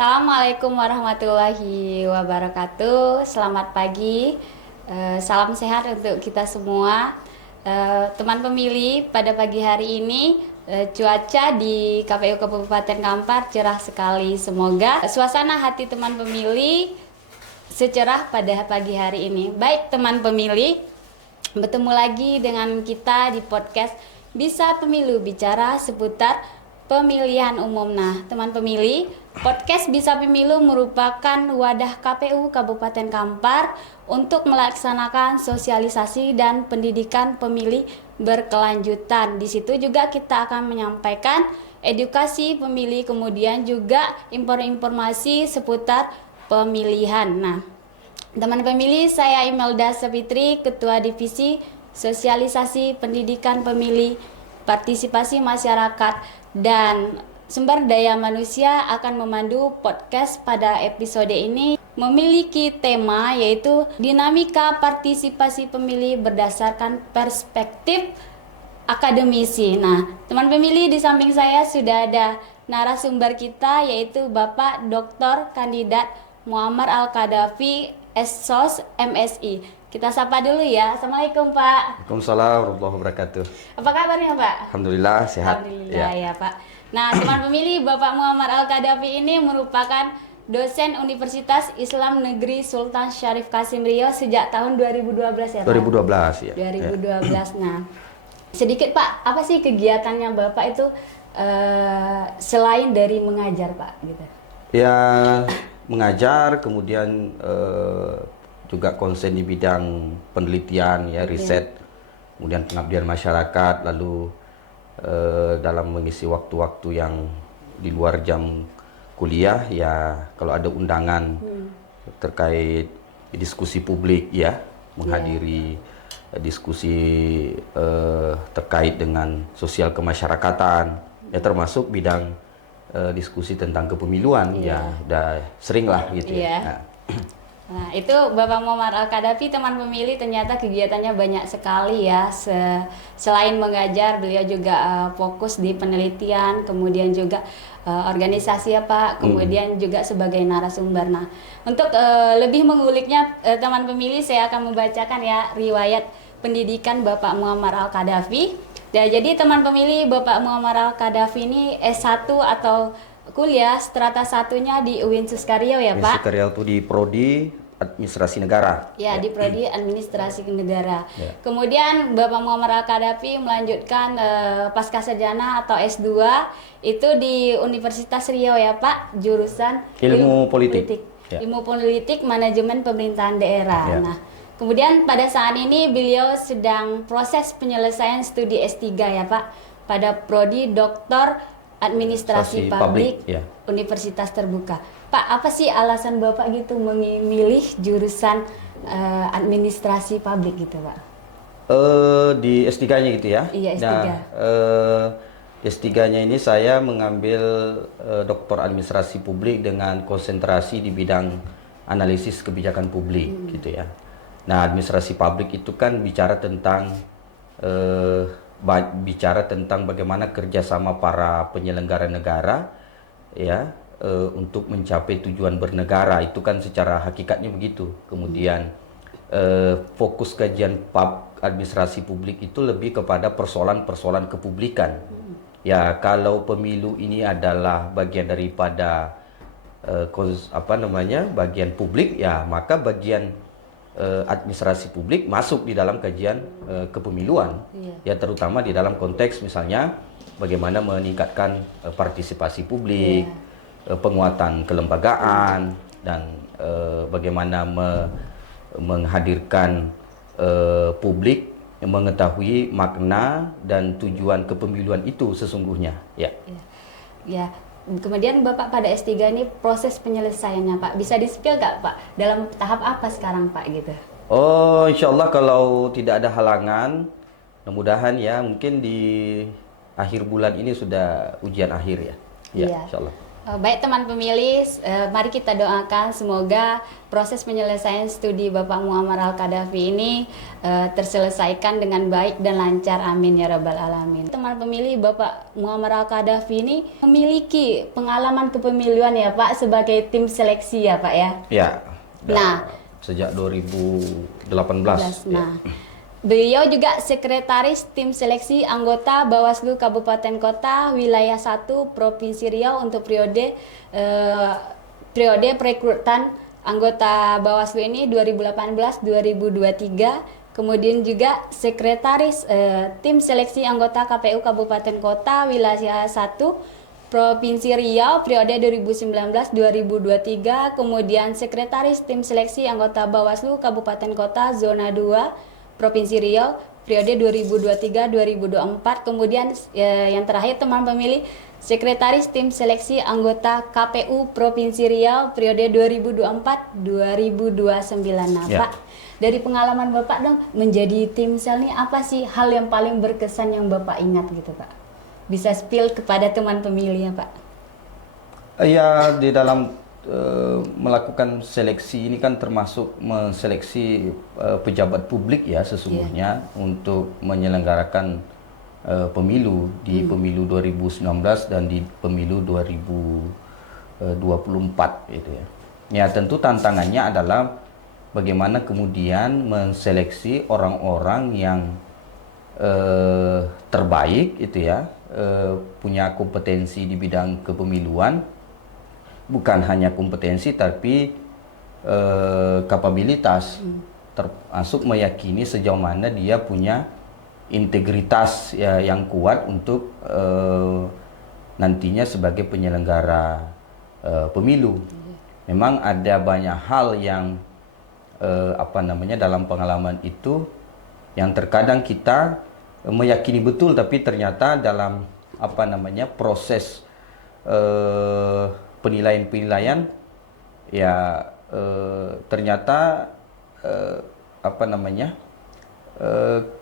Assalamualaikum warahmatullahi wabarakatuh. Selamat pagi, salam sehat untuk kita semua. Teman pemilih, pada pagi hari ini cuaca di KPU Kabupaten Kampar cerah sekali. Semoga suasana hati teman pemilih secerah pada pagi hari ini. Baik teman pemilih, bertemu lagi dengan kita di podcast Bisa Pemilu, bicara seputar pemilihan umum. Nah, teman pemilih, podcast Bisa Pemilu merupakan wadah KPU Kabupaten Kampar untuk melaksanakan sosialisasi dan pendidikan pemilih berkelanjutan. Di situ juga kita akan menyampaikan edukasi pemilih, kemudian juga informasi seputar pemilihan. Nah, teman pemilih, saya Imelda Sapitri, Ketua Divisi Sosialisasi Pendidikan Pemilih, Partisipasi Masyarakat dan Sumber Daya Manusia akan memandu podcast pada episode ini memiliki tema yaitu dinamika partisipasi pemilih berdasarkan perspektif akademisi. Nah, teman pemilih, di samping saya sudah ada narasumber kita yaitu Bapak Dr. Kandidat Muammar Al-Kadafi, SSOS MSI. Kita sapa dulu ya. Assalamualaikum Pak. Waalaikumsalam warahmatullahi wabarakatuh. Apa kabarnya Pak? Alhamdulillah sehat. Alhamdulillah ya Pak. Nah, teman pemilih, Bapak Muammar Al-Kadafi ini merupakan dosen Universitas Islam Negeri Sultan Syarif Kasim Riau sejak tahun 2012 ya Pak? 2012 ya. 2012. Nah, sedikit Pak, apa sih kegiatannya Bapak itu selain dari mengajar Pak gitu? Ya, mengajar, kemudian juga konsen di bidang penelitian ya, riset, kemudian pengabdian masyarakat, lalu dalam mengisi waktu-waktu yang di luar jam kuliah ya, kalau ada undangan terkait diskusi publik ya, menghadiri diskusi terkait dengan sosial kemasyarakatan ya, termasuk bidang diskusi tentang kepemiluan ya, udah sering lah gitu ya. Nah, itu Bapak Muammar Al-Kadafi, teman pemilih, ternyata kegiatannya banyak sekali ya. Selain mengajar, beliau juga fokus di penelitian, kemudian juga organisasi ya Pak, kemudian juga sebagai narasumber. Nah, untuk lebih menguliknya teman pemilih, saya akan membacakan ya riwayat pendidikan Bapak Muammar Al-Kadafi. Ya, jadi teman pemilih, Bapak Muammar Al-Kadafi ini S1 atau kuliah strata satunya di UIN Suskario ya Pak? Suskario itu di Prodi Administrasi Negara. Ya, di Prodi Administrasi Negara. Kemudian Bapak Muammar Al-Kadafi melanjutkan pasca sarjana atau S2 itu di Universitas Riau ya Pak, jurusan Ilmu Politik. Ilmu Politik Manajemen Pemerintahan Daerah. Nah, kemudian pada saat ini beliau sedang proses penyelesaian studi S3 ya Pak, pada Prodi Doktor Administrasi Publik Universitas Terbuka. Pak, apa sih alasan Bapak gitu memilih jurusan administrasi publik gitu Pak? Di S3-nya gitu ya? Iya, S3. Nah, S3-nya ini saya mengambil Doktor Administrasi Publik dengan konsentrasi di bidang analisis kebijakan publik gitu ya. Nah, administrasi publik itu kan bicara tentang bagaimana kerjasama para penyelenggara negara ya, untuk mencapai tujuan bernegara, itu kan secara hakikatnya begitu. Kemudian fokus kajian administrasi publik itu lebih kepada persoalan-persoalan kepublikan. Ya, kalau pemilu ini adalah bagian daripada bagian publik ya, maka bagian administrasi publik masuk di dalam kajian kepemiluan ya, terutama di dalam konteks misalnya bagaimana meningkatkan partisipasi publik, penguatan kelembagaan, dan bagaimana menghadirkan publik yang mengetahui makna dan tujuan kepemiluan itu sesungguhnya ya. Ya. Kemudian Bapak pada S3 ini proses penyelesaiannya Pak, bisa di-spill nggak Pak? Dalam tahap apa sekarang Pak gitu? Oh, insya Allah kalau tidak ada halangan, mudah-mudahan ya, mungkin di akhir bulan ini sudah ujian akhir ya. Ya, insya Allah. Baik teman pemilih, mari kita doakan semoga proses penyelesaian studi Bapak Muammar Al-Kadafi ini terselesaikan dengan baik dan lancar. Amin ya rabbal alamin. Teman pemilih, Bapak Muammar Al-Kadafi ini memiliki pengalaman kepemiluan ya Pak sebagai tim seleksi ya Pak ya? Ya. Nah, sejak 2018. Nah, beliau juga sekretaris tim seleksi anggota Bawaslu Kabupaten Kota Wilayah 1 Provinsi Riau untuk periode perekrutan anggota Bawaslu ini 2018-2023. Kemudian juga sekretaris tim seleksi anggota KPU Kabupaten Kota Wilayah 1 Provinsi Riau periode 2019-2023, kemudian sekretaris tim seleksi anggota Bawaslu Kabupaten Kota Zona 2 Provinsi Riau periode 2023-2024, kemudian yang terakhir teman pemilih sekretaris tim seleksi anggota KPU Provinsi Riau periode 2024-2029. Nah, ya. Pak, dari pengalaman Bapak dong menjadi tim sel ini apa sih hal yang paling berkesan yang Bapak ingat gitu Pak? Bisa spill kepada teman pemilih ya Pak? Ya, di dalam melakukan seleksi ini kan termasuk menseleksi pejabat publik ya sesungguhnya untuk menyelenggarakan pemilu di pemilu 2019 dan di pemilu 2024 gitu ya. Ya, tentu tantangannya adalah bagaimana kemudian menseleksi orang-orang yang terbaik itu ya, punya kompetensi di bidang kepemiluan. Bukan hanya kompetensi tapi kapabilitas, termasuk meyakini sejauh mana dia punya integritas ya, yang kuat untuk nantinya sebagai penyelenggara pemilu. Memang ada banyak hal yang dalam pengalaman itu yang terkadang kita meyakini betul tapi ternyata dalam proses penilaian ya ternyata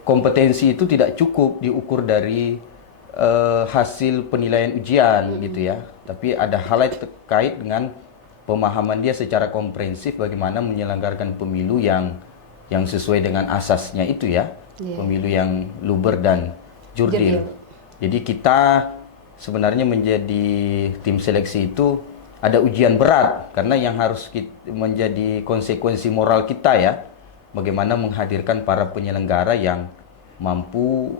kompetensi itu tidak cukup diukur dari hasil penilaian ujian gitu ya, tapi ada hal lain terkait dengan pemahaman dia secara komprehensif bagaimana menyelenggarakan pemilu yang sesuai dengan asasnya itu ya, pemilu yang luber dan jurdil. Jadi kita sebenarnya menjadi tim seleksi itu ada ujian berat karena yang harus menjadi konsekuensi moral kita ya, bagaimana menghadirkan para penyelenggara yang mampu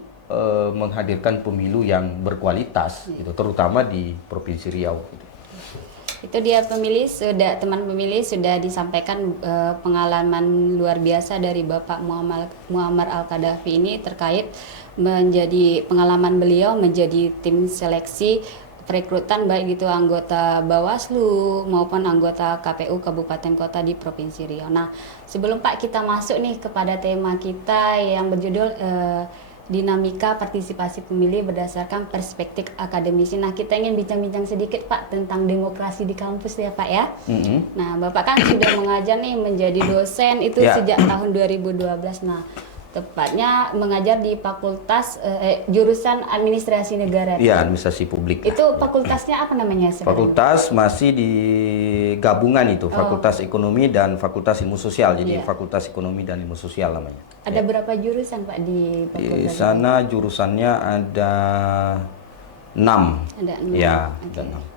menghadirkan pemilu yang berkualitas gitu, terutama di Provinsi Riau gitu. Itu dia teman pemilih sudah disampaikan pengalaman luar biasa dari Bapak Muammar Al-Kadafi ini terkait menjadi pengalaman beliau menjadi tim seleksi perekrutan baik itu anggota Bawaslu maupun anggota KPU Kabupaten Kota di Provinsi Riau. Nah, sebelum Pak kita masuk nih kepada tema kita yang berjudul dinamika partisipasi pemilih berdasarkan perspektif akademisi. Nah, kita ingin bincang-bincang sedikit Pak tentang demokrasi di kampus ya Pak ya. Nah, Bapak kan sudah mengajar nih menjadi dosen itu sejak tahun 2012. Nah, tepatnya mengajar di fakultas jurusan administrasi negara. Iya, administrasi publik. Itu fakultasnya apa namanya sekarang? Fakultas masih di gabungan itu, Fakultas Ekonomi dan Fakultas Ilmu Sosial. Jadi Fakultas Ekonomi dan Ilmu Sosial namanya. Ada berapa jurusan Pak di fakultas? Di sana jurusannya ada 6. Ada 6. Ya, okay. ada 6.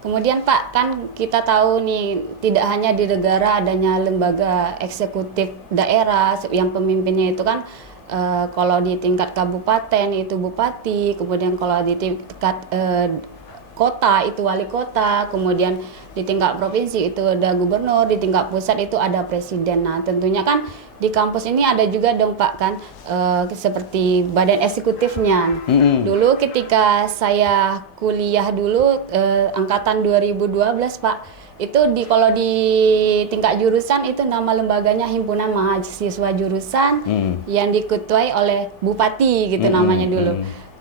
Kemudian Pak, kan kita tahu nih tidak hanya di negara adanya lembaga eksekutif daerah yang pemimpinnya itu kan kalau di tingkat kabupaten itu bupati, kemudian kalau di tingkat kota itu wali kota, kemudian di tingkat provinsi itu ada gubernur, di tingkat pusat itu ada presiden. Nah, tentunya kan di kampus ini ada juga dong Pak kan seperti badan eksekutifnya. Dulu ketika saya kuliah dulu angkatan 2012 Pak, itu kalau di tingkat jurusan itu nama lembaganya Himpunan Mahasiswa Jurusan yang diketuai oleh bupati gitu namanya dulu.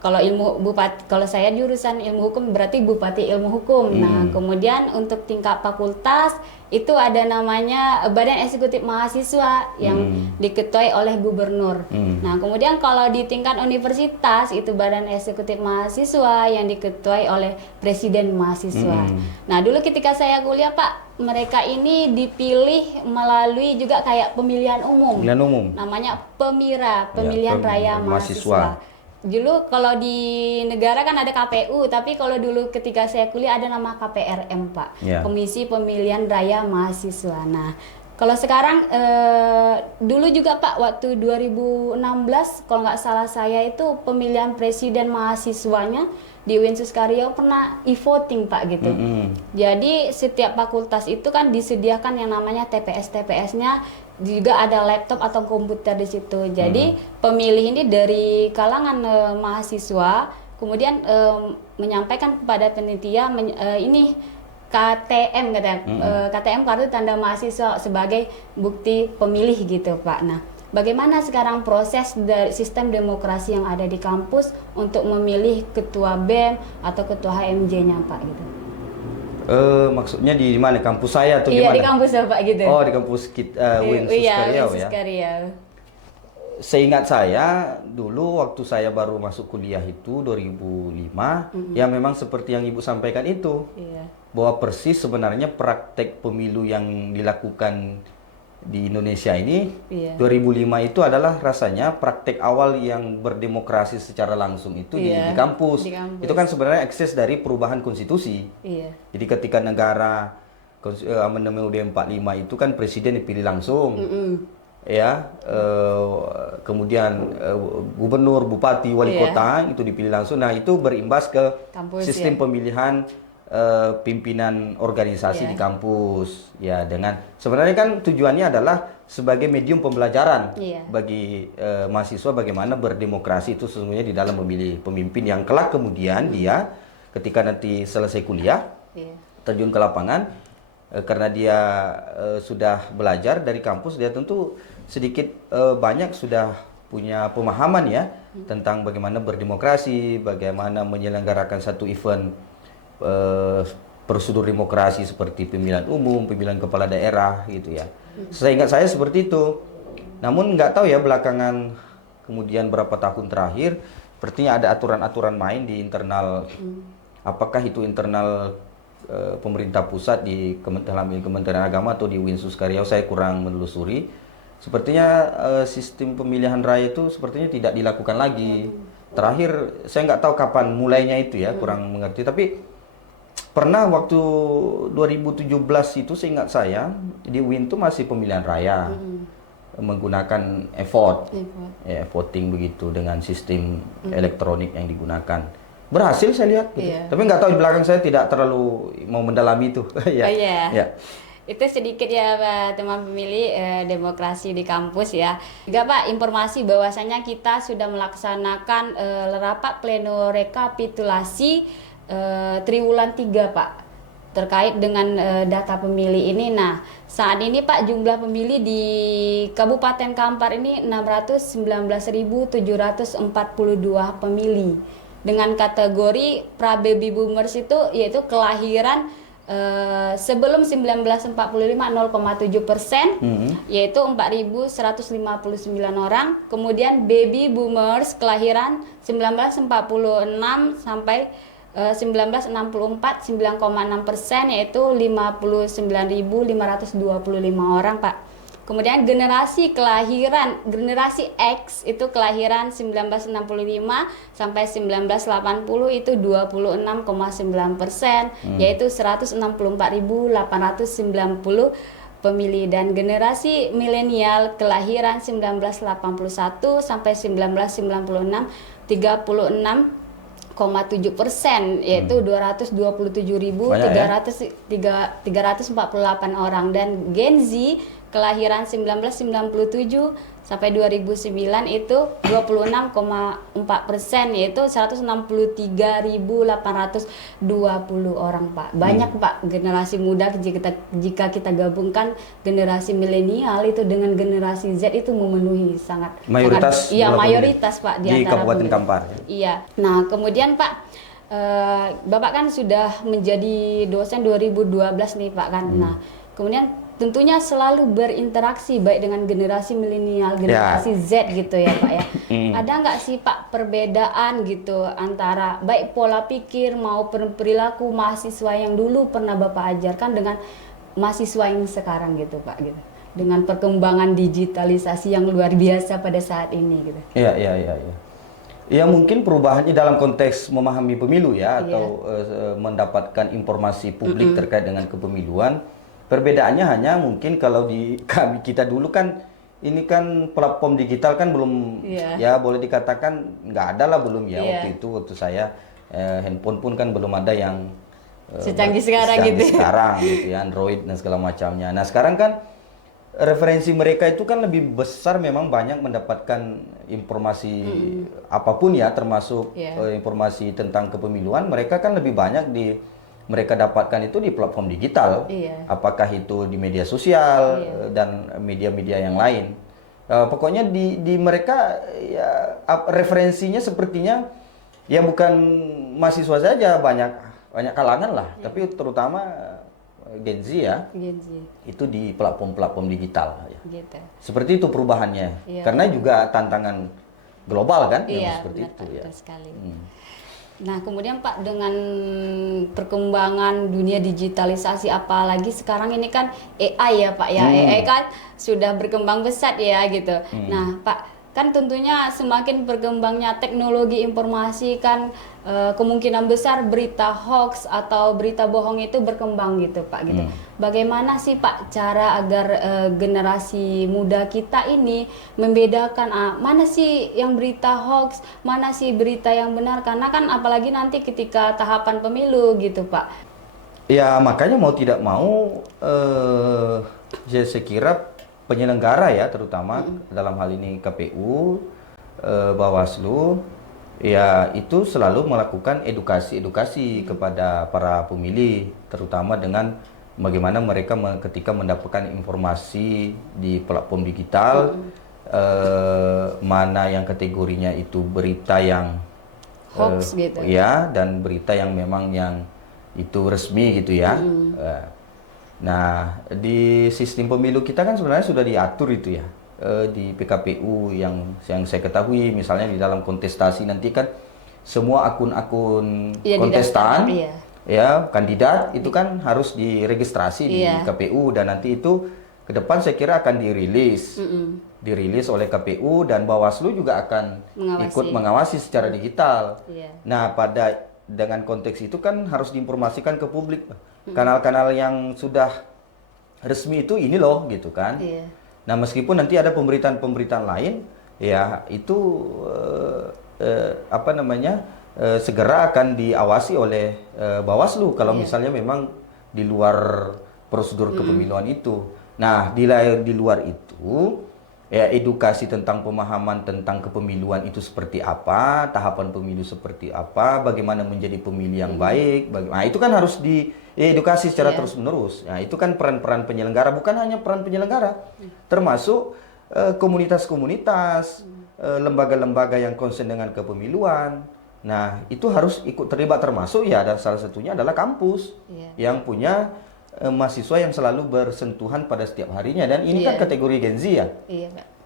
kalau ilmu bupati, kalau saya jurusan ilmu hukum berarti bupati ilmu hukum. Nah, kemudian untuk tingkat fakultas itu ada namanya Badan Eksekutif Mahasiswa yang diketuai oleh gubernur. Nah, kemudian kalau di tingkat universitas itu Badan Eksekutif Mahasiswa yang diketuai oleh Presiden Mahasiswa. Nah, dulu ketika saya kuliah Pak, mereka ini dipilih melalui juga kayak pemilihan umum. Pemilihan umum. Namanya PEMIRA, Pemilihan Raya Mahasiswa. Dulu kalau di negara kan ada KPU, tapi kalau dulu ketika saya kuliah ada nama KPRM Pak, Komisi Pemilihan Raya Mahasiswa. Nah, kalau sekarang dulu juga Pak, waktu 2016 kalau nggak salah saya itu pemilihan presiden mahasiswanya di UIN Suskario pernah e-voting Pak gitu. Jadi setiap fakultas itu kan disediakan yang namanya TPS-TPS-nya, juga ada laptop atau komputer di situ. Jadi pemilih ini dari kalangan mahasiswa, kemudian menyampaikan kepada panitia ini KTM katanya, KTM kartu tanda mahasiswa sebagai bukti pemilih gitu Pak. Nah, bagaimana sekarang proses dari sistem demokrasi yang ada di kampus untuk memilih ketua BEM atau ketua HMJ-nya Pak gitu? Maksudnya di mana? Kampus saya atau iya, di mana? Di kampus Pak gitu. Oh, di kampus UIN Suskario ya. Seingat saya dulu waktu saya baru masuk kuliah itu 2005, ya memang seperti yang Ibu sampaikan itu. Bahwa persis sebenarnya praktek pemilu yang dilakukan di Indonesia ini 2005 itu adalah rasanya praktek awal yang berdemokrasi secara langsung itu di kampus. Itu kan sebenarnya ekses dari perubahan konstitusi. Jadi ketika negara amandemen UUD 45 itu kan presiden dipilih langsung. Ya, kemudian gubernur, bupati, wali kota itu dipilih langsung. Nah, itu berimbas ke sistem pemilihan pimpinan organisasi di kampus ya, dengan sebenarnya kan tujuannya adalah sebagai medium pembelajaran bagi mahasiswa bagaimana berdemokrasi itu sesungguhnya di dalam memilih pemimpin yang kelak kemudian dia ketika nanti selesai kuliah terjun ke lapangan karena dia sudah belajar dari kampus, dia tentu sedikit banyak sudah punya pemahaman ya tentang bagaimana berdemokrasi, bagaimana menyelenggarakan satu event prosedur demokrasi seperti pemilihan umum, pemilihan kepala daerah gitu ya. Seingat saya seperti itu. Namun nggak tahu ya belakangan kemudian berapa tahun terakhir sepertinya ada aturan-aturan main di internal, apakah itu internal pemerintah pusat di Kementerian Agama atau di UIN Suskario, saya kurang menelusuri. Sepertinya sistem pemilihan raya itu sepertinya tidak dilakukan lagi. Terakhir saya nggak tahu kapan mulainya itu ya, kurang mengerti. Tapi pernah waktu 2017 itu seingat saya di UIN itu masih pemilihan raya menggunakan voting begitu dengan sistem elektronik yang digunakan. Berhasil saya lihat gitu. Tapi nggak tahu di belakang saya tidak terlalu mau mendalami itu. Itu sedikit ya Pak, teman pemilih demokrasi di kampus ya. Juga Pak, informasi bahwasanya kita sudah melaksanakan rapat pleno rekapitulasi triwulan 3 Pak terkait dengan data pemilih ini. Nah, saat ini Pak jumlah pemilih di Kabupaten Kampar ini 619.742 pemilih. Dengan kategori pra-baby boomers itu yaitu kelahiran sebelum 1945 0,7%, yaitu 4.159 orang. Kemudian baby boomers kelahiran 1946 sampai 1964 9,6%, yaitu 59.525 orang Pak. Kemudian generasi X itu kelahiran 1965 sampai 1980 itu 26,9%, yaitu 164.890 pemilih. Dan generasi milenial kelahiran 1981 sampai 1996 36,7%, yaitu 227.348 orang. Dan Gen Z kelahiran 1997 sampai 2009 itu 26,4%, yaitu 163.820 orang, Pak. Banyak, Pak, generasi muda jika kita gabungkan generasi milenial itu dengan generasi Z itu memenuhi sangat mayoritas. Iya, mayoritas, Pak, di Kabupaten Kampar. Iya. Nah, kemudian Pak, Bapak kan sudah menjadi dosen 2012 nih, Pak, kan. Nah, kemudian tentunya selalu berinteraksi baik dengan generasi milenial, generasi Z gitu ya, Pak, ya. Ada nggak sih, Pak, perbedaan gitu antara baik pola pikir maupun perilaku mahasiswa yang dulu pernah Bapak ajarkan dengan mahasiswa yang sekarang gitu, Pak, gitu. Dengan perkembangan digitalisasi yang luar biasa pada saat ini gitu. Iya. Ya mungkin perubahannya dalam konteks memahami pemilu ya, atau mendapatkan informasi publik terkait dengan kepemiluan. Perbedaannya hanya mungkin kalau di kita dulu kan ini kan platform digital kan belum ya boleh dikatakan nggak ada lah belum ya waktu saya handphone pun kan belum ada yang secanggih sekarang gitu ya, Android dan segala macamnya. Nah sekarang kan referensi mereka itu kan lebih besar, memang banyak mendapatkan informasi apapun ya, termasuk informasi tentang kepemiluan. Mereka kan lebih banyak mereka dapatkan itu di platform digital, apakah itu di media sosial dan media-media yang lain. Pokoknya di mereka ya referensinya sepertinya ya bukan mahasiswa saja, banyak kalangan lah, tapi terutama Gen Z ya, itu di platform-platform digital ya. Gitu. Seperti itu perubahannya, karena juga tantangan global kan, seperti itu ya. Sekali. Nah kemudian Pak, dengan perkembangan dunia digitalisasi, apalagi sekarang ini kan AI ya Pak ya, AI kan sudah berkembang pesat ya gitu. Nah Pak, kan tentunya semakin berkembangnya teknologi informasi kan kemungkinan besar berita hoax atau berita bohong itu berkembang gitu Pak gitu. Bagaimana sih Pak cara agar generasi muda kita ini membedakan mana sih yang berita hoax, mana sih berita yang benar, karena kan apalagi nanti ketika tahapan pemilu gitu Pak. Ya makanya mau tidak mau saya kira penyelenggara ya, terutama dalam hal ini KPU, Bawaslu, ya itu selalu melakukan edukasi kepada para pemilih, terutama dengan bagaimana mereka ketika mendapatkan informasi di platform digital, mana yang kategorinya itu berita yang hoax gitu ya, dan berita yang memang yang itu resmi gitu ya. Nah, di sistem pemilu kita kan sebenarnya sudah diatur itu ya, di PKPU yang saya ketahui, misalnya di dalam kontestasi nanti kan semua akun-akun kontestan, ya kandidat itu kan harus diregistrasi di KPU, dan nanti itu ke depan saya kira akan dirilis oleh KPU, dan Bawaslu juga akan ikut mengawasi secara digital. Nah, dengan konteks itu kan harus diinformasikan ke publik. Kanal-kanal yang sudah resmi itu ini loh gitu kan. Nah meskipun nanti ada pemberitaan-pemberitaan lain ya itu segera akan diawasi oleh Bawaslu kalau misalnya memang di luar prosedur kepemiluan itu. Nah di luar itu ya edukasi tentang pemahaman tentang kepemiluan itu seperti apa, tahapan pemilu seperti apa, bagaimana menjadi pemilih yang baik, nah itu kan harus edukasi secara terus-menerus. Nah, itu kan peran-peran penyelenggara, bukan hanya peran penyelenggara, termasuk komunitas-komunitas, lembaga-lembaga yang konsen dengan kepemiluan. Nah, itu harus ikut terlibat, termasuk ya ada salah satunya adalah kampus yang punya mahasiswa yang selalu bersentuhan pada setiap harinya, dan ini kan kategori Gen Z ya.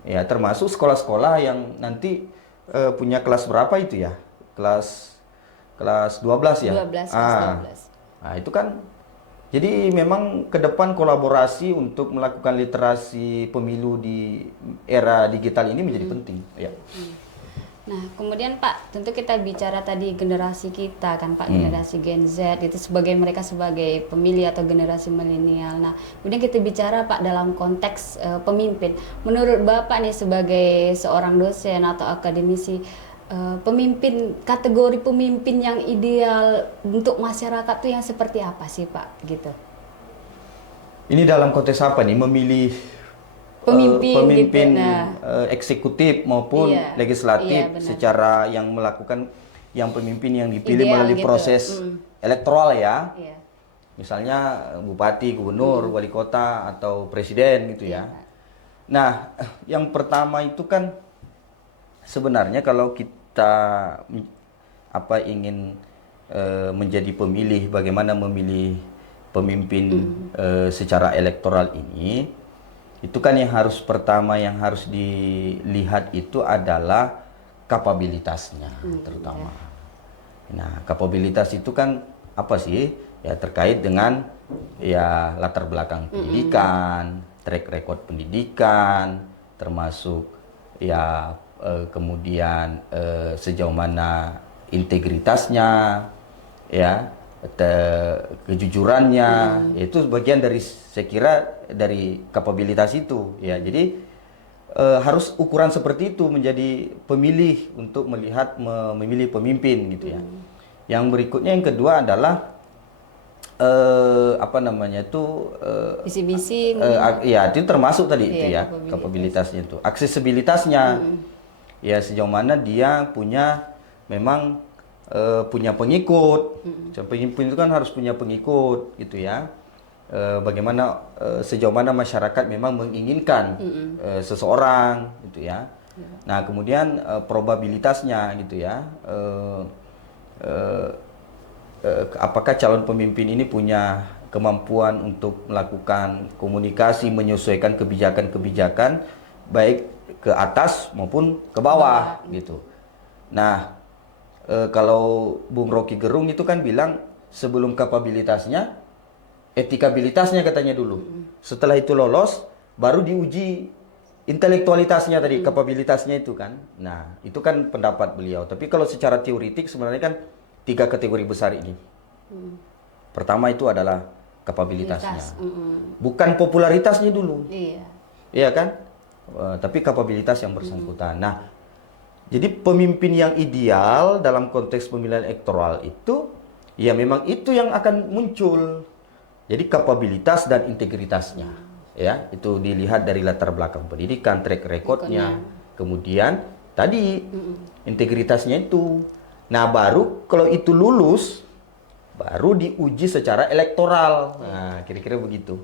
Ya, termasuk sekolah-sekolah yang nanti punya kelas berapa itu ya? Kelas 12 ya. 12. Nah, itu kan jadi memang ke depan kolaborasi untuk melakukan literasi pemilu di era digital ini menjadi penting, ya. Nah, kemudian Pak, tentu kita bicara tadi generasi kita kan Pak, generasi Gen Z itu mereka sebagai pemilih atau generasi milenial. Nah, kemudian kita bicara Pak dalam konteks pemimpin. Menurut Bapak nih sebagai seorang dosen atau akademisi, kategori pemimpin yang ideal untuk masyarakat tuh yang seperti apa sih Pak gitu? Ini dalam konteks apa nih, memilih pemimpin gitu. Eksekutif maupun Iya, legislatif iya, benar. secara yang melakukan yang pemimpin yang dipilih Ideal melalui gitu. proses elektoral ya. Iya. Misalnya bupati, gubernur, wali kota atau presiden gitu ya. Pak. Nah, yang pertama itu kan sebenarnya kalau kita ingin menjadi pemilih, bagaimana memilih pemimpin secara elektoral ini, itu kan yang harus pertama yang harus dilihat itu adalah kapabilitasnya terutama. Nah, kapabilitas itu kan apa sih? Ya terkait dengan ya latar belakang pendidikan, track record pendidikan, termasuk ya kemudian sejauh mana integritasnya, ya kejujurannya, itu bagian dari saya kira dari kapabilitas itu ya. Jadi harus ukuran seperti itu menjadi pemilih untuk melihat memilih pemimpin gitu ya. Yang berikutnya yang kedua adalah Visi-misi ya itu termasuk tadi itu iya, ya kapabilitasnya itu, aksesibilitasnya ya sejauh mana dia punya memang punya pengikut. Pemimpin itu kan harus punya pengikut gitu ya. Bagaimana sejauh mana masyarakat memang menginginkan seseorang gitu ya. Nah kemudian probabilitasnya gitu ya. Apakah calon pemimpin ini punya kemampuan untuk melakukan komunikasi, menyesuaikan kebijakan-kebijakan baik ke atas maupun ke bawah gitu. Nah, kalau Bung Rocky Gerung itu kan bilang sebelum kapabilitasnya, etikabilitasnya katanya dulu. Setelah itu lolos, baru diuji intelektualitasnya tadi, kapabilitasnya itu kan. Nah, itu kan pendapat beliau. Tapi kalau secara teoritik sebenarnya kan 3 kategori besar ini. Pertama itu adalah kapabilitasnya. Bukan popularitasnya dulu. Iya. Iya kan? Tapi kapabilitas yang bersangkutan. Nah, jadi pemimpin yang ideal dalam konteks pemilihan elektoral itu, ya memang itu yang akan muncul. Jadi kapabilitas dan integritasnya. Ya, itu dilihat dari latar belakang pendidikan, track recordnya. Kemudian tadi integritasnya itu. Nah, baru kalau itu lulus, baru diuji secara elektoral. Nah, kira-kira begitu.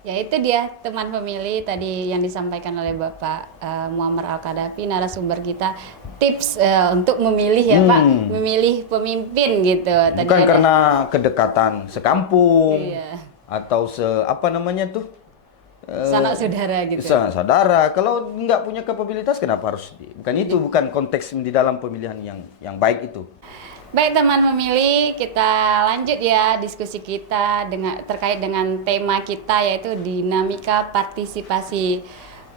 Ya itu dia teman pemilih tadi yang disampaikan oleh Bapak Muammar Al-Kadafi, narasumber kita, tips untuk memilih ya Pak, memilih pemimpin gitu. Tadi Bukan ada, karena kedekatan sekampung iya, atau apa namanya tuh? sanak saudara gitu. Saudara. Kalau nggak punya kapabilitas kenapa harus bukan itu, bukan konteks di dalam pemilihan yang baik itu. Baik teman pemilih, kita lanjut ya diskusi kita terkait dengan tema kita yaitu dinamika partisipasi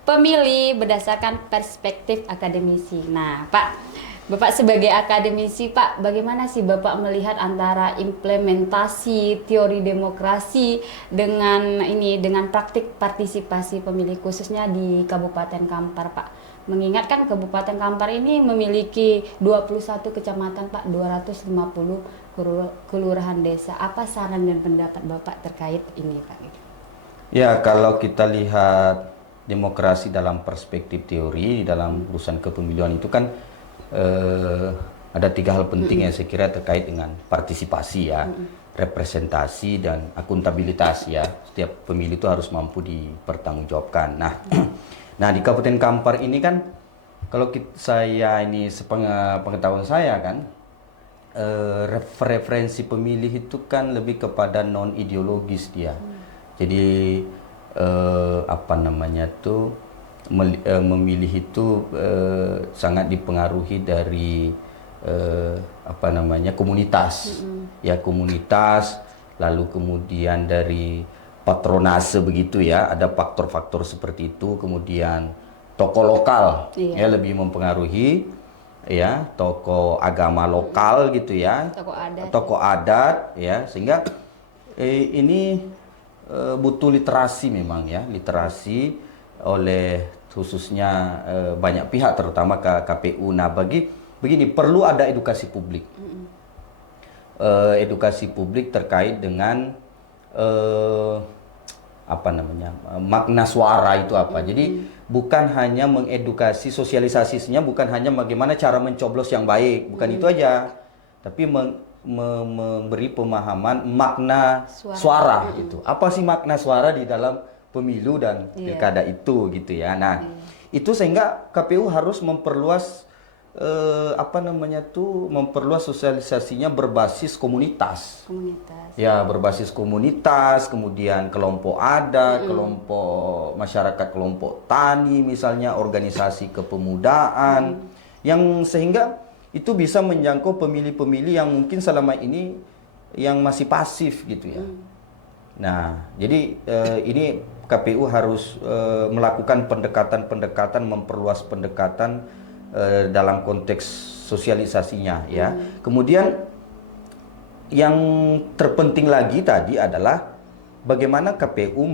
pemilih berdasarkan perspektif akademisi. Nah, Bapak sebagai akademisi, Pak, bagaimana sih Bapak melihat antara implementasi teori demokrasi dengan praktik partisipasi pemilih khususnya di Kabupaten Kampar, Pak? Mengingatkan Kabupaten Kampar ini memiliki 21 kecamatan, Pak, 250 kelurahan desa. Apa saran dan pendapat Bapak terkait ini, Pak? Ya, kalau kita lihat demokrasi dalam perspektif teori dalam urusan kepemiluan itu kan ada 3 hal penting yang saya kira terkait dengan partisipasi ya, representasi dan akuntabilitas ya. Setiap pemilih itu harus mampu dipertanggungjawabkan. Nah, di Kabupaten Kampar ini kan kalau saya ini sepengetahuan saya kan referensi pemilih itu kan lebih kepada non ideologis dia. Jadi memilih itu sangat dipengaruhi dari komunitas. Ya komunitas, lalu kemudian dari patronase begitu ya, ada faktor-faktor seperti itu. Kemudian tokoh lokal ya lebih mempengaruhi ya, tokoh agama lokal gitu ya, tokoh adat ya, sehingga ini butuh literasi memang ya, literasi oleh khususnya banyak pihak terutama KPU. Nah, begini perlu ada edukasi publik. Edukasi publik terkait dengan apa namanya, makna suara itu apa. Jadi bukan hanya mengedukasi, sosialisasinya bukan hanya bagaimana cara mencoblos yang baik, bukan itu aja, tapi memberi pemahaman makna suara itu. Apa sih makna suara di dalam pemilu dan pilkada itu gitu ya. Nah, itu sehingga KPU harus memperluas apa namanya tuh, memperluas sosialisasinya berbasis komunitas. Ya, berbasis komunitas, kemudian kelompok adat, kelompok masyarakat, kelompok tani misalnya, organisasi kepemudaan, yang sehingga itu bisa menjangkau pemilih-pemilih yang mungkin selama ini yang masih pasif gitu ya. Nah, jadi ini KPU harus melakukan pendekatan-pendekatan, memperluas pendekatan dalam konteks sosialisasinya ya. Kemudian yang terpenting lagi tadi adalah bagaimana KPU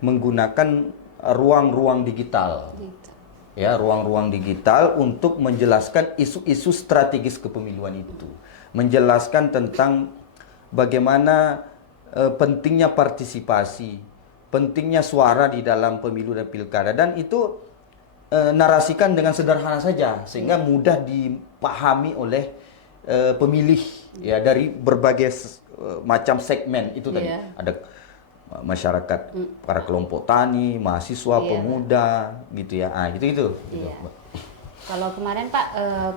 menggunakan ruang-ruang digital. Ya, ruang-ruang digital untuk menjelaskan isu-isu strategis kepemiluan itu. Menjelaskan tentang bagaimana pentingnya partisipasi, pentingnya suara di dalam pemilu dan pilkada, dan itu narasikan dengan sederhana saja sehingga mudah dipahami oleh pemilih ya, dari berbagai macam segmen itu tadi. Ada masyarakat, para kelompok tani, mahasiswa, pemuda gitu ya. Ah, gitu. Kalau kemarin Pak,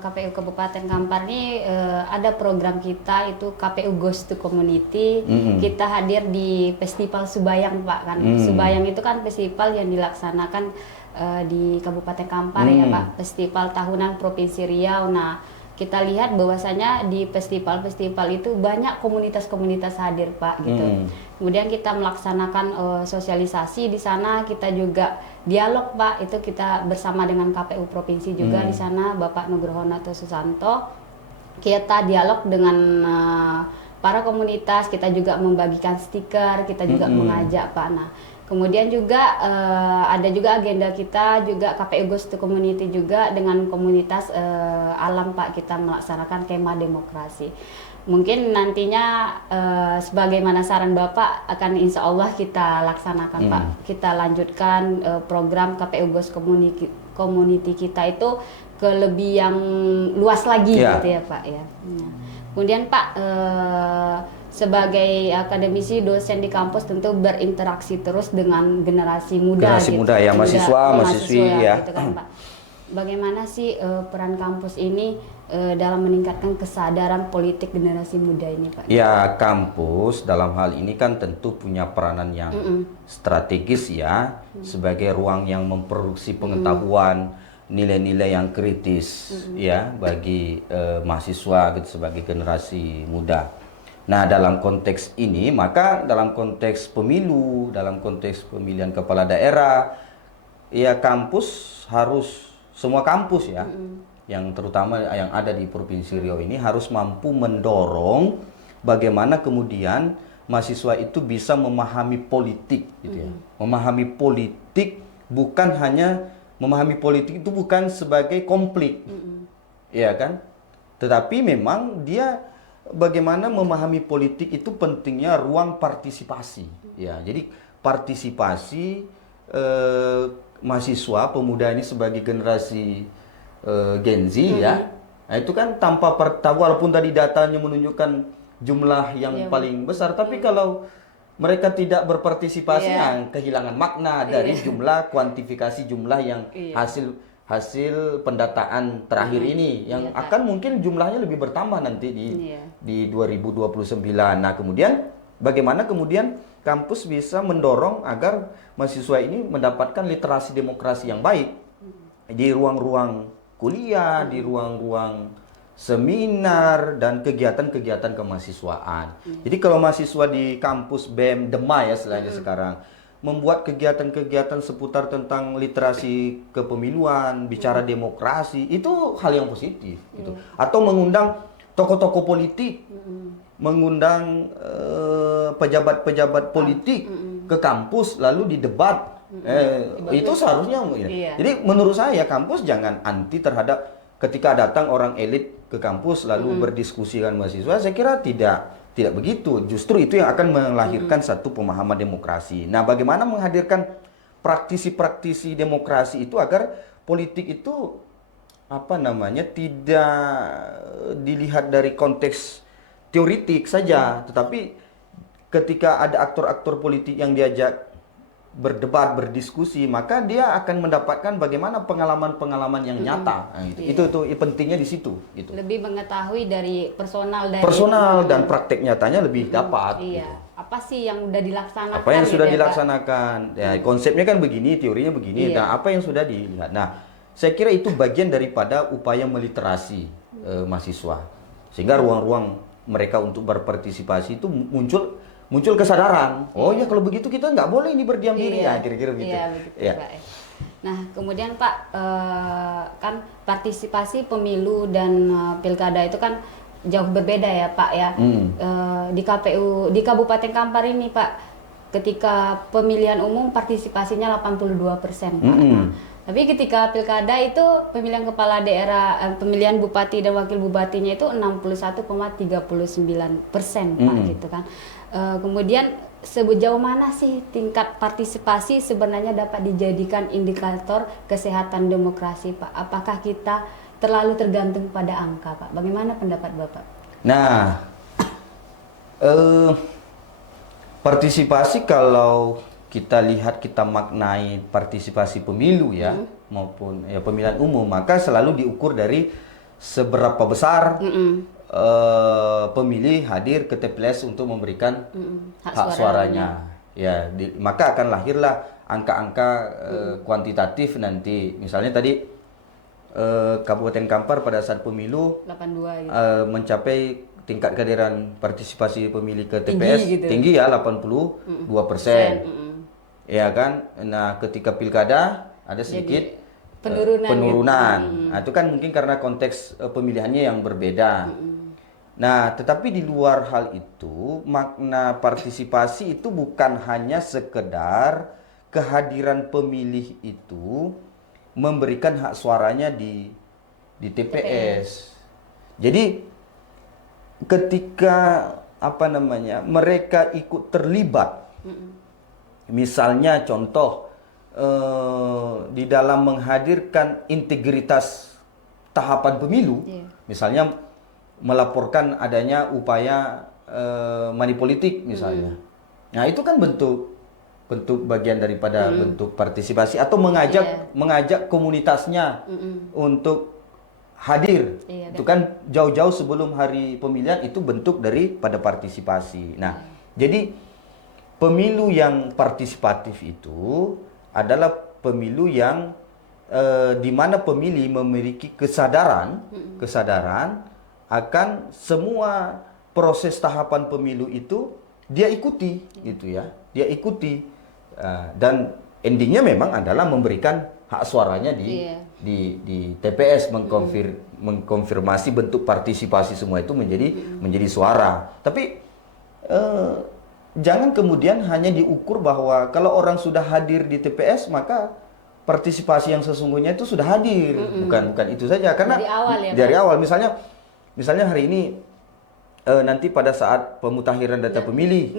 KPU Kabupaten Kampar ini ada program kita itu KPU Goes to Community. Kita hadir di Festival Subayang Pak kan. Subayang itu kan festival yang dilaksanakan di Kabupaten Kampar ya Pak. Festival tahunan Provinsi Riau. Nah, kita lihat bahwasanya di festival-festival itu banyak komunitas-komunitas hadir Pak gitu. Kemudian kita melaksanakan sosialisasi di sana, kita juga dialog Pak, itu kita bersama dengan KPU Provinsi juga di sana, Bapak Nugroho Nato Susanto. Kita dialog dengan para komunitas, kita juga membagikan stiker, kita juga mengajak Pak. Nah, kemudian juga ada juga agenda kita juga KPU Goes to Community juga dengan komunitas alam Pak, kita melaksanakan kemah demokrasi. Mungkin nantinya sebagaimana saran Bapak akan insya Allah kita laksanakan Pak. Kita lanjutkan program KPU Goes Community kita itu ke lebih yang luas lagi gitu ya Pak ya. Kemudian Pak sebagai akademisi dosen di kampus tentu berinteraksi terus dengan generasi muda, ya, mahasiswi ya. Gitu kan, Pak. Bagaimana sih peran kampus ini dalam meningkatkan kesadaran politik generasi muda ini, Pak? Ya, kampus dalam hal ini kan tentu punya peranan yang strategis ya, sebagai ruang yang memproduksi pengetahuan, nilai-nilai yang kritis ya bagi mahasiswa gitu, sebagai generasi muda. Nah, dalam konteks ini, maka dalam konteks pemilu, dalam konteks pemilihan kepala daerah, ya kampus harus, semua kampus ya, yang terutama yang ada di Provinsi Riau ini harus mampu mendorong bagaimana kemudian mahasiswa itu bisa memahami politik gitu ya. Memahami politik bukan hanya, memahami politik itu bukan sebagai konflik. Ya kan? Tetapi memang dia bagaimana memahami politik itu pentingnya ruang partisipasi. Ya, jadi partisipasi mahasiswa pemuda ini sebagai generasi Gen Z ya. Nah, itu kan tanpa walaupun tadi datanya menunjukkan jumlah yang paling besar, tapi kalau mereka tidak berpartisipasi, kehilangan makna dari jumlah, kuantifikasi jumlah yang hasil pendataan terakhir ini yang akan mungkin jumlahnya lebih bertambah nanti di 2029. Nah, kemudian bagaimana kemudian kampus bisa mendorong agar mahasiswa ini mendapatkan literasi demokrasi yang baik di ruang-ruang kuliah, di ruang-ruang seminar dan kegiatan-kegiatan kemahasiswaan. Jadi kalau mahasiswa di kampus BEM Dema ya istilahnya sekarang membuat kegiatan-kegiatan seputar tentang literasi kepemiluan, bicara demokrasi, itu hal yang positif gitu. Atau mengundang tokoh-tokoh politik, mengundang pejabat-pejabat politik ke kampus lalu didebat. Itu seharusnya Jadi menurut saya kampus jangan anti terhadap ketika datang orang elit ke kampus lalu berdiskusi dengan mahasiswa. Saya kira tidak tidak begitu. Justru itu yang akan melahirkan satu pemahaman demokrasi. Nah, bagaimana menghadirkan praktisi-praktisi demokrasi itu agar politik itu tidak dilihat dari konteks teoritik saja, tetapi ketika ada aktor-aktor politik yang diajak berdebat, berdiskusi, maka dia akan mendapatkan bagaimana pengalaman-pengalaman yang nyata. Nah, itu pentingnya di situ. Gitu. Lebih mengetahui dari personal dan praktek nyatanya lebih dapat. Iya. Gitu. Apa sih yang sudah dilaksanakan? Apa yang sudah ya, dilaksanakan? Ya, konsepnya kan begini, teorinya begini. Nah, apa yang sudah dilihat? Nah, saya kira itu bagian daripada upaya meliterasi mahasiswa, sehingga ruang-ruang mereka untuk berpartisipasi itu muncul kesadaran. Oh ya, kalau begitu kita nggak boleh ini berdiam diri, ya kira-kira begitu. Iya, begitu, Pak. Nah, kemudian Pak, kan partisipasi pemilu dan pilkada itu kan jauh berbeda ya Pak ya. Di KPU di Kabupaten Kampar ini Pak, ketika pemilihan umum partisipasinya 82% Pak. Nah, tapi ketika pilkada itu pemilihan kepala daerah, pemilihan bupati dan wakil bupatinya itu 61,39% Pak gitu kan. Kemudian sejauh mana sih tingkat partisipasi sebenarnya dapat dijadikan indikator kesehatan demokrasi Pak? Apakah kita terlalu tergantung pada angka Pak? Bagaimana pendapat Bapak? Nah, partisipasi kalau kita lihat, kita maknai partisipasi pemilu ya, maupun ya pemilihan umum, maka selalu diukur dari seberapa besar pemilih hadir ke TPS untuk memberikan hak suaranya. Ya, maka akan lahirlah angka-angka kuantitatif nanti. Misalnya tadi Kabupaten Kampar pada saat pemilu 82 gitu. Mencapai tingkat kehadiran partisipasi pemilih ke TPS tinggi ya, 82%. Ya kan. Nah, ketika pilkada ada sedikit penurunan. Nah, itu kan mungkin karena konteks pemilihannya yang berbeda. Nah, tetapi di luar hal itu, makna partisipasi itu bukan hanya sekedar kehadiran pemilih itu memberikan hak suaranya di TPS. Jadi ketika mereka ikut terlibat, misalnya contoh di dalam menghadirkan integritas tahapan pemilu, misalnya melaporkan adanya upaya money politik misalnya. Nah, itu kan bentuk bagian daripada bentuk partisipasi, atau mengajak komunitasnya untuk hadir. Itu kan jauh-jauh sebelum hari pemilihan, itu bentuk daripada partisipasi. Nah, jadi pemilu yang partisipatif itu adalah pemilu yang di mana pemilih memiliki kesadaran akan semua proses tahapan pemilu itu dia ikuti, gitu ya. Dia ikuti, dan endingnya memang adalah memberikan hak suaranya di TPS, mengkonfirmasi bentuk partisipasi semua itu menjadi suara. Tapi jangan kemudian hanya diukur bahwa kalau orang sudah hadir di TPS maka partisipasi yang sesungguhnya itu sudah hadir. Bukan itu saja, karena dari awal misalnya hari ini nanti pada saat pemutahiran data pemilih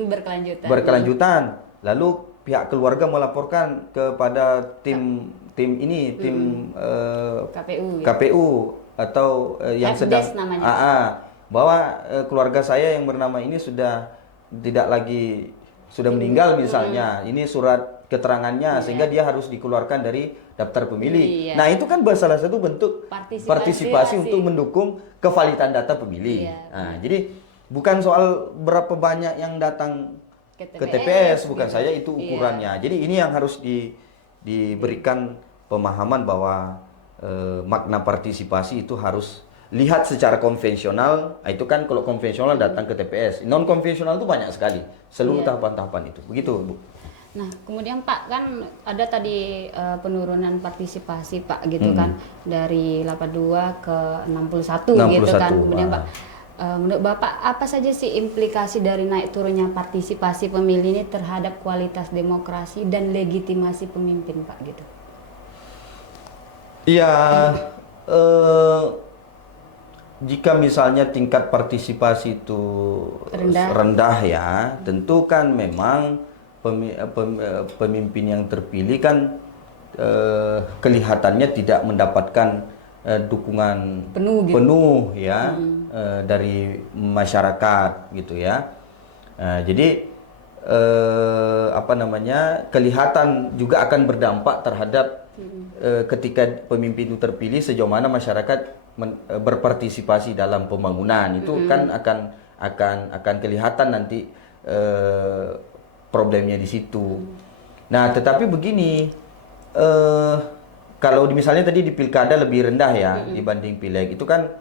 berkelanjutan, lalu pihak keluarga melaporkan kepada tim KPU atau yang sedang bahwa keluarga saya yang bernama ini sudah meninggal misalnya, ini surat keterangannya, sehingga dia harus dikeluarkan dari daftar pemilih. Nah, itu kan salah satu bentuk partisipasi untuk mendukung kevalidan data pemilih. Nah, jadi bukan soal berapa banyak yang datang ke TPS, bukan saja itu ukurannya. Jadi ini yang harus diberikan pemahaman bahwa makna partisipasi itu harus lihat secara konvensional. Itu kan kalau konvensional datang ke TPS, non konvensional itu banyak sekali, seluruh tahapan-tahapan itu. Begitu, Bu. Nah, kemudian Pak, kan ada tadi penurunan partisipasi Pak gitu kan, dari 82 ke 61 gitu kan. Kemudian Pak, menurut Bapak apa saja sih implikasi dari naik turunnya partisipasi pemilih ini terhadap kualitas demokrasi dan legitimasi pemimpin Pak gitu? Iya, jika misalnya tingkat partisipasi itu rendah ya, tentu kan memang pemimpin yang terpilih kan kelihatannya tidak mendapatkan dukungan penuh ya dari masyarakat gitu ya. Jadi kelihatan juga akan berdampak terhadap ketika pemimpin itu terpilih sejauh mana masyarakat berpartisipasi dalam pembangunan itu kan akan kelihatan nanti problemnya di situ. Nah, tetapi begini, kalau misalnya tadi di pilkada lebih rendah ya dibanding pileg, itu kan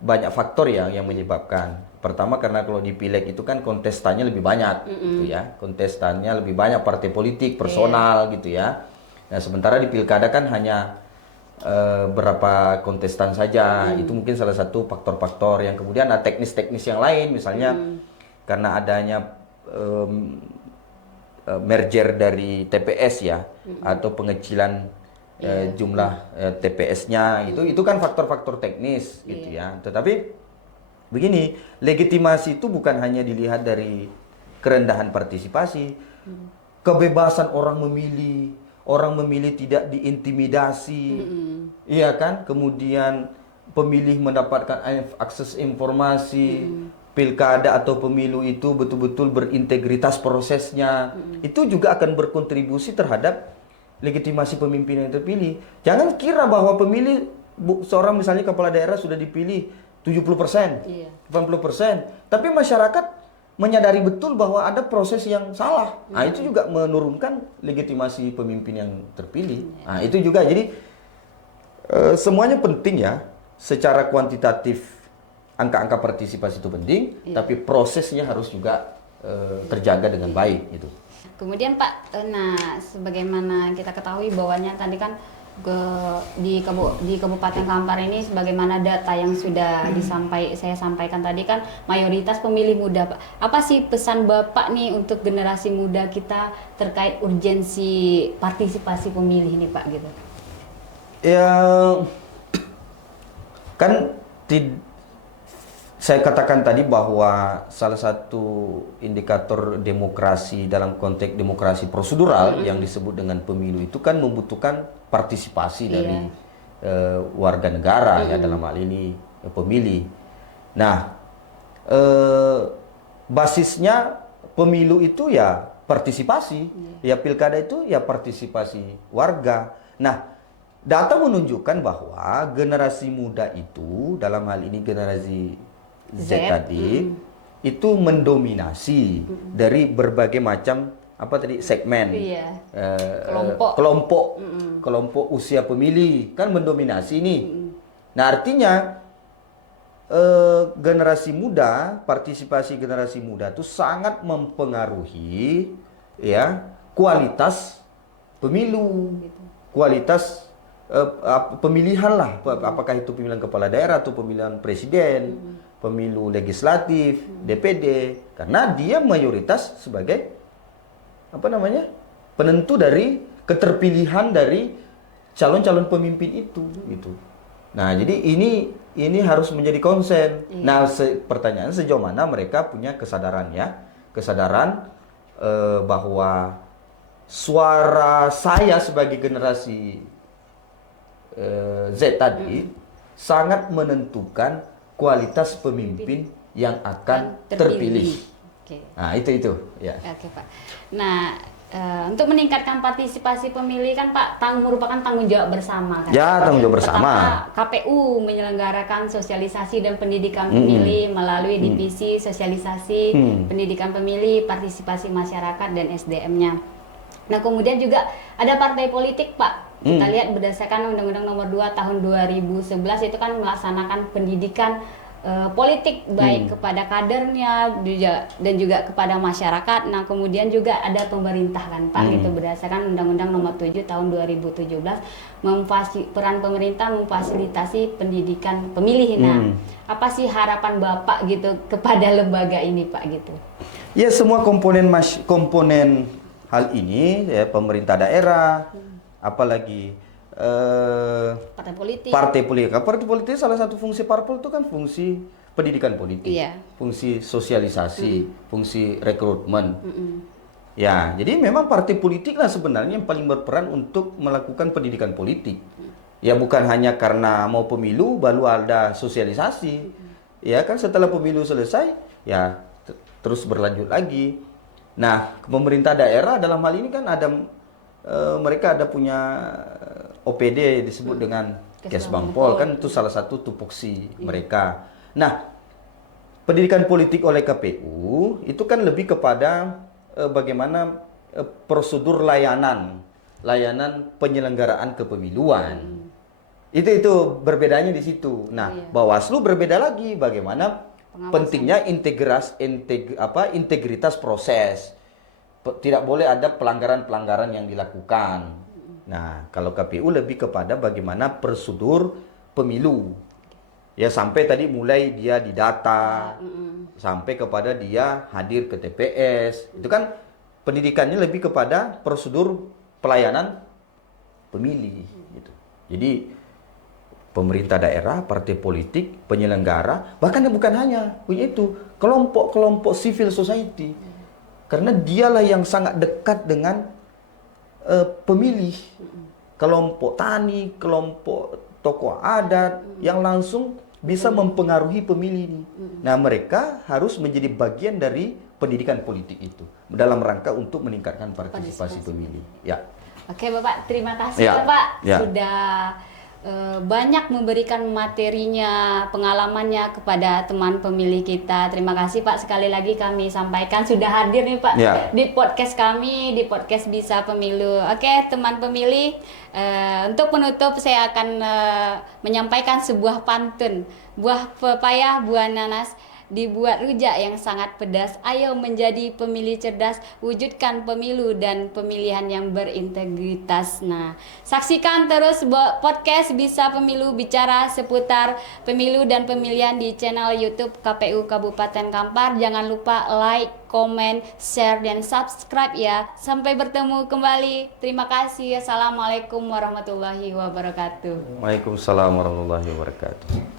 banyak faktor ya yang menyebabkan. Pertama karena kalau di pileg itu kan kontestannya lebih banyak gitu ya, kontestannya lebih banyak, partai politik, personal gitu ya. Nah, sementara di pilkada kan hanya berapa kontestan saja. Itu mungkin salah satu faktor-faktor. Yang kemudian ada teknis-teknis yang lain, misalnya karena adanya merger dari TPS ya, atau pengecilan jumlah TPS-nya, itu kan faktor-faktor teknis gitu ya. Tetapi begini, legitimasi itu bukan hanya dilihat dari kerendahan partisipasi, kebebasan orang memilih tidak diintimidasi, iya kan? Kemudian pemilih mendapatkan akses informasi, pilkada atau pemilu itu betul-betul berintegritas prosesnya, itu juga akan berkontribusi terhadap legitimasi pemimpin yang terpilih. Jangan kira bahwa pemilih seorang misalnya kepala daerah sudah dipilih 70%, 80%, tapi masyarakat menyadari betul bahwa ada proses yang salah. Nah, itu juga menurunkan legitimasi pemimpin yang terpilih. Nah, itu juga. Jadi semuanya penting ya. Secara kuantitatif angka-angka partisipasi itu penting, tapi prosesnya harus juga terjaga dengan baik gitu. Kemudian Pak, sebagaimana kita ketahui bahwanya tadi kan di Kabupaten Kampar ini, sebagaimana data yang sudah saya sampaikan tadi kan mayoritas pemilih muda, Pak. Apa sih pesan Bapak nih untuk generasi muda kita terkait urgensi partisipasi pemilih nih Pak gitu? Ya kan saya katakan tadi bahwa salah satu indikator demokrasi dalam konteks demokrasi prosedural yang disebut dengan pemilu itu kan membutuhkan partisipasi dari warga negara ya, dalam hal ini pemilih. Nah, basisnya pemilu itu ya partisipasi, ya pilkada itu ya partisipasi warga. Nah, data menunjukkan bahwa generasi muda itu, dalam hal ini generasi Z tadi, itu mendominasi dari berbagai macam segmen, kelompok usia pemilih kan mendominasi ini. Nah, artinya generasi muda, partisipasi generasi muda itu sangat mempengaruhi ya kualitas pemilu, kualitas pemilihan lah, apakah itu pemilihan kepala daerah atau pemilihan presiden, pemilu legislatif, DPD, karena dia mayoritas sebagai penentu dari keterpilihan dari calon-calon pemimpin itu gitu. Nah, jadi ini harus menjadi konsen. Nah, pertanyaan sejauh mana mereka punya kesadaran bahwa suara saya sebagai generasi Z tadi sangat menentukan kualitas pemimpin yang akan terpilih. Nah, itu ya. Oke, Pak. Nah, untuk meningkatkan partisipasi pemilih kan Pak merupakan tanggung jawab bersama kan? Ya, tanggung jawab bersama. Pertama, KPU menyelenggarakan sosialisasi dan pendidikan pemilih melalui divisi sosialisasi, pendidikan pemilih, partisipasi masyarakat dan SDM-nya. Nah, kemudian juga ada partai politik, Pak. Kita lihat berdasarkan Undang-Undang Nomor 2 Tahun 2011 itu kan melaksanakan pendidikan politik baik kepada kadernya dan juga kepada masyarakat. Nah, kemudian juga ada pemerintah kan Pak, itu berdasarkan Undang-Undang Nomor 7 Tahun 2017 peran pemerintah memfasilitasi pendidikan pemilih. Nah, apa sih harapan Bapak gitu kepada lembaga ini Pak gitu? Ya, semua komponen hal ini ya, pemerintah daerah, apalagi Partai politik. Partai politik. Partai politik salah satu fungsi parpol itu kan fungsi pendidikan politik, Iya. fungsi sosialisasi, fungsi rekrutmen. Ya, jadi memang partai politik lah sebenarnya yang paling berperan untuk melakukan pendidikan politik. Ya bukan hanya karena mau pemilu baru ada sosialisasi. Ya kan setelah pemilu selesai, ya terus berlanjut lagi. Nah, pemerintah daerah dalam hal ini kan ada mereka ada punya OPD disebut dengan Kesbangpol, kan itu salah satu tupoksi mereka. Nah, pendidikan politik oleh KPU itu kan lebih kepada bagaimana prosedur layanan penyelenggaraan kepemiluan. Itu berbedanya di situ. Nah, Bawaslu berbeda lagi bagaimana pentingnya integritas proses. Tidak boleh ada pelanggaran-pelanggaran yang dilakukan. Nah, kalau KPU lebih kepada bagaimana prosedur pemilu. Ya sampai tadi mulai dia didata, sampai kepada dia hadir ke TPS. Itu kan pendidikannya lebih kepada prosedur pelayanan pemilih gitu. Jadi pemerintah daerah, partai politik, penyelenggara, bahkan bukan hanya itu, kelompok-kelompok civil society. Karena dialah yang sangat dekat dengan pemilih. Kelompok tani, kelompok tokoh adat yang langsung bisa mempengaruhi pemilih ini. Nah, mereka harus menjadi bagian dari pendidikan politik itu dalam rangka untuk meningkatkan partisipasi pemilih. Ya. Oke, Bapak, terima kasih ya, Pak sudah banyak memberikan materinya, pengalamannya kepada teman pemilih kita. Terima kasih Pak, sekali lagi kami sampaikan sudah hadir nih Pak di podcast kami, di podcast Bisa Pemilu. Oke, teman pemilih, untuk penutup saya akan menyampaikan sebuah pantun. Buah pepaya, buah nanas, dibuat rujak yang sangat pedas. Ayo menjadi pemilih cerdas, wujudkan pemilu dan pemilihan yang berintegritas. Nah, saksikan terus podcast Bisa Pemilu, bicara seputar pemilu dan pemilihan di channel YouTube KPU Kabupaten Kampar. Jangan lupa like, komen, share, dan subscribe ya. Sampai bertemu kembali. Terima kasih. Assalamualaikum warahmatullahi wabarakatuh. Waalaikumsalam warahmatullahi wabarakatuh.